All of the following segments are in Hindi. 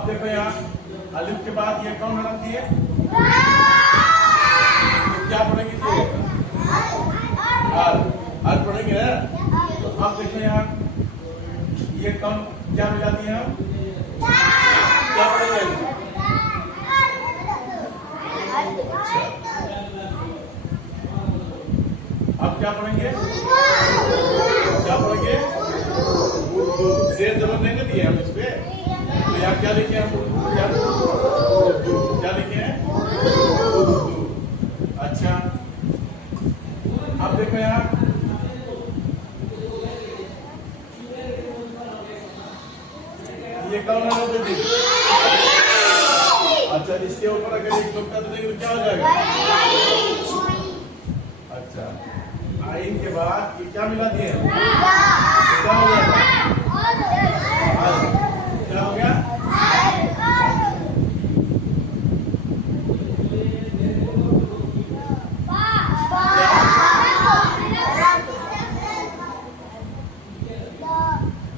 अब देखो यहाँ अलिफ के बाद ये कौन हरफ थी है? तो क्या पढ़ेंगे ये? हर पढ़ेंगे ना। तो अब देखो यहाँ ये कौन क्या मिलाती है हम? क्या पढ़ेंगे? अच्छा अब क्या पढ़ेंगे? क्या पढ़ेंगे? शेर जबरन नहीं दिए हम इस पे। तो यहाँ क्या लिखे हैं? क्या लिखे हैं? अच्छा अब देखो यहाँ ये कौन है? अच्छा इसके ऊपर अगर एक टोकता तो देखो क्या हो जाएगा? अच्छा आइन के बाद ये क्या मिलाती है? क्या हो जाएगा? क्या हो गया?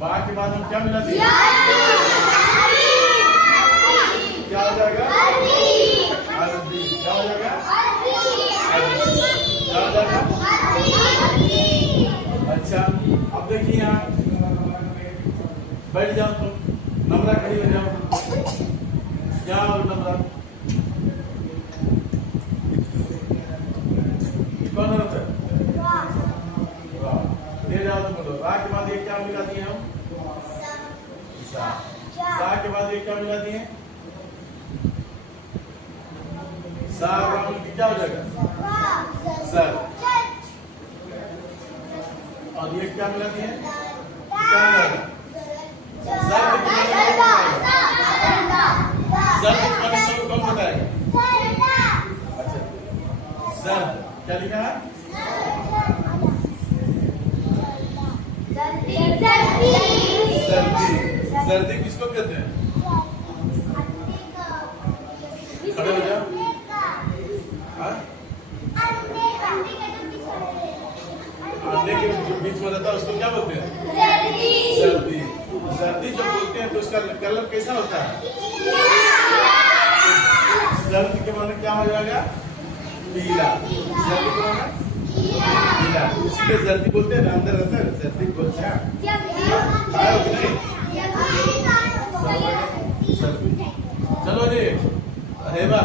बा के बाद हम क्या मिलाते हैं? क्या हो जाएगा? अरबी। क्या हो जाएगा? क्या हो जाएगा? अच्छा अब देखिए यहाँ बैठ जाओ तुम, नम्रा खड़ी हो जाओ। क्या हो नम्रा? कौन होता है? ले जाओ तुम बोलो। रा के बाद ये क्या मिला दिए हम? सा के बाद ये क्या मिला दिए? सा क्या हो जाएगा? सर। और ये क्या मिला दिए? क्या मिला? कौन बताएगा? अच्छा सर क्या लिखा है? सर्दी। सर्दी किसको कहते हैं? खड़े हो जाओ। अंडे के जो बीच में रहता है उसको क्या बोलते हैं? सर्दी। सर्दी जब बोलते हैं तो उसका कलर कैसा होता है? सर्द के माने क्या हो जाएगा? पीला। सर्दी के माने पीला, इसलिए सर्दी बोलते हैं ना, अंदर रहता है सर्दी बोलते हैं। चलो जी हेबा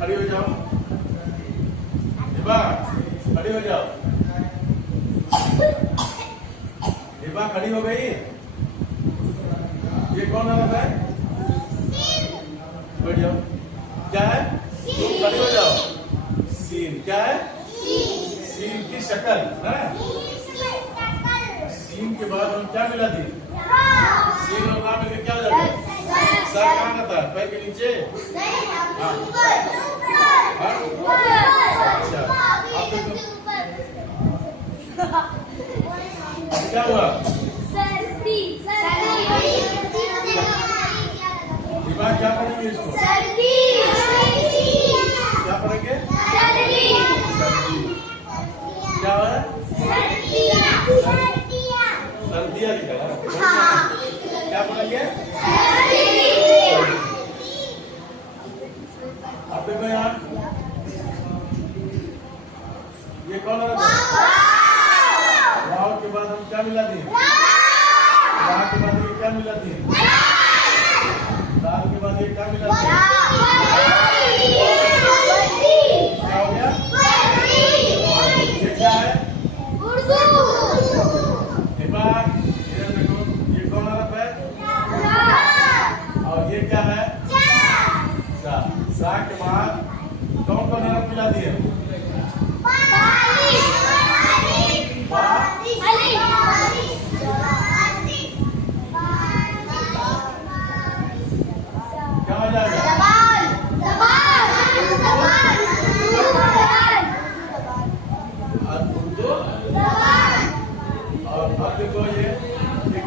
खड़ी हो जाओ। हेबा खड़ी हो जाओ। हेबा खड़ी हो गई। ये कौन हरफ है? बैठ जाओ। क्या है? तुम खड़ी हो जाओ। सीन। क्या है? सीन की शक्ल है। सीन के बाद हम क्या मिला दिए? सीन और नाम में क्या हो जाता है? सर कहाँ रहता है? पैर के नीचे। अच्छा अब देखो क्या हुआ? क्या पढ़ेंगे इसको? क्या पढ़ेंगे? क्या है? सर्दियाँ लिखा है। क्या पढ़ेंगे? अब देखो यहाँ ये कौन है? वाव के बाद हम क्या मिला दिए? वाव के बाद ये क्या मिला दिए? दाल के बाद ये क्या मिला दिए? क्या हो गया? ये क्या है? उर्दू। देखो ये कौन हरफ है? और ये क्या है? सा के बाद कौन कौन हरफ मिला दिए? क्या हो जाएगा? और अब देखो ये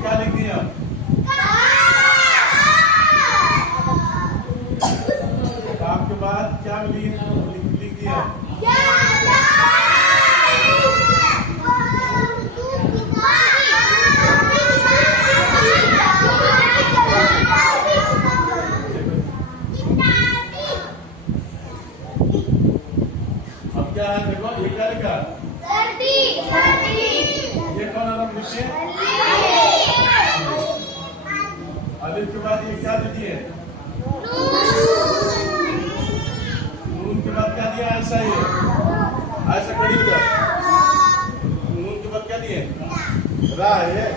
क्या लिख दिया? काम के बाद क्या लिख दिया? अलिफ के बाद ये क्या दे दिए? नून के बाद क्या दिया? ऐसा ही ऐसा खड़ी उधर। नून के बाद क्या दिए? रा है।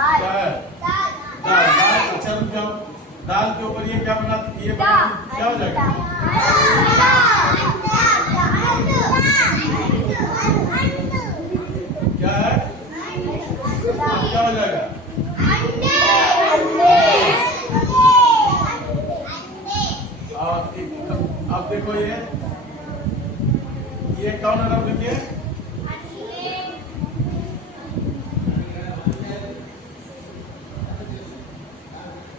क्या है? दाल। अच्छा रुक जाओ। दाल के ऊपर ये क्या बना? ये क्या हो जाएगा? क्या है? क्या हो जाएगा? अब देखो ये कौन है? अब देखिए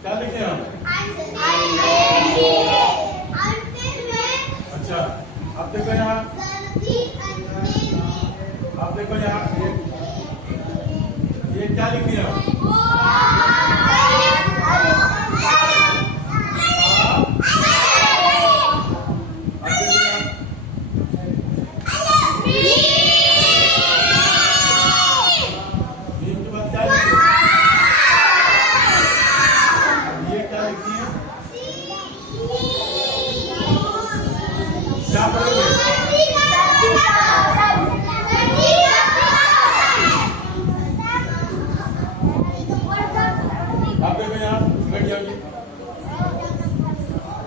क्या लिखे हम? अच्छा अब देखो यहाँ, अब देखो यहाँ ये क्या लिख दिया?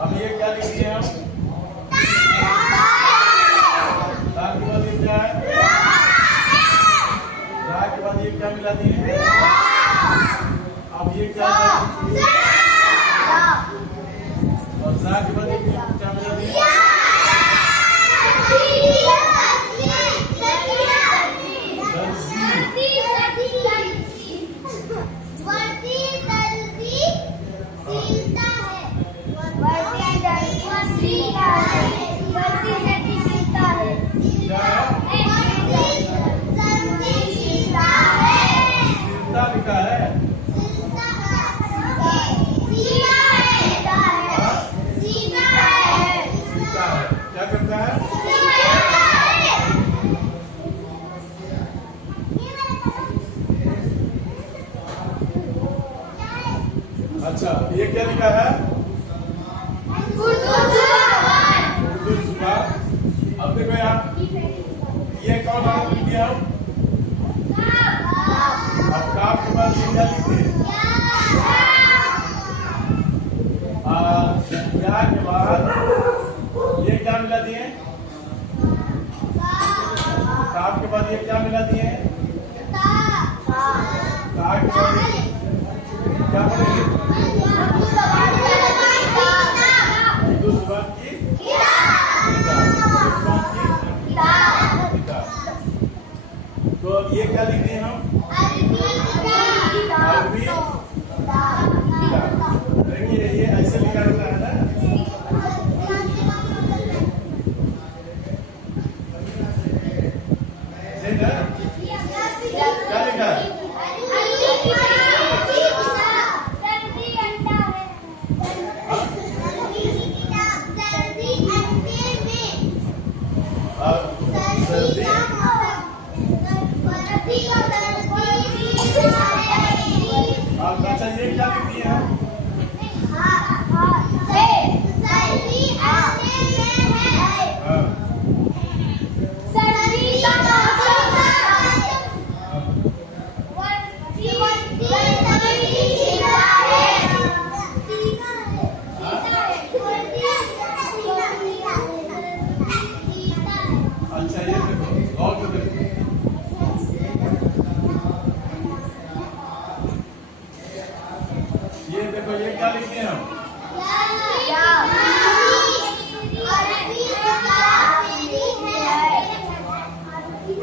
अब ये क्या लिख दिए हम? दाल के बाद ये क्या है? रा के बाद ये क्या मिला दिए? अब ये क्या है? और रा के बाद ये क्या मिला दिए? लिखा है। क्या करता है? अच्छा ये क्या लिखा है? उर्दू जुबान। अब देखो यहाँ ये कौन नाम लिख दिया हम? अब काफ के बाद ये क्या लिखते हैं? या के बाद ये क्या मिला दिए? काफ के बाद ये क्या मिला दिए? काफ के बाद क्या पढ़ेंगे? उर्दू जुबान की तो ये क्या लिख दिए हम? अरबी। देखिए ये ऐसे लिखा रहता है ना। क्या लिखा है? अच्छा ये क्या लिख दिए हैं? अच्छा ये देखो और तो देखो ये देखो ये क्या लिखे हम?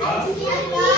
अरबी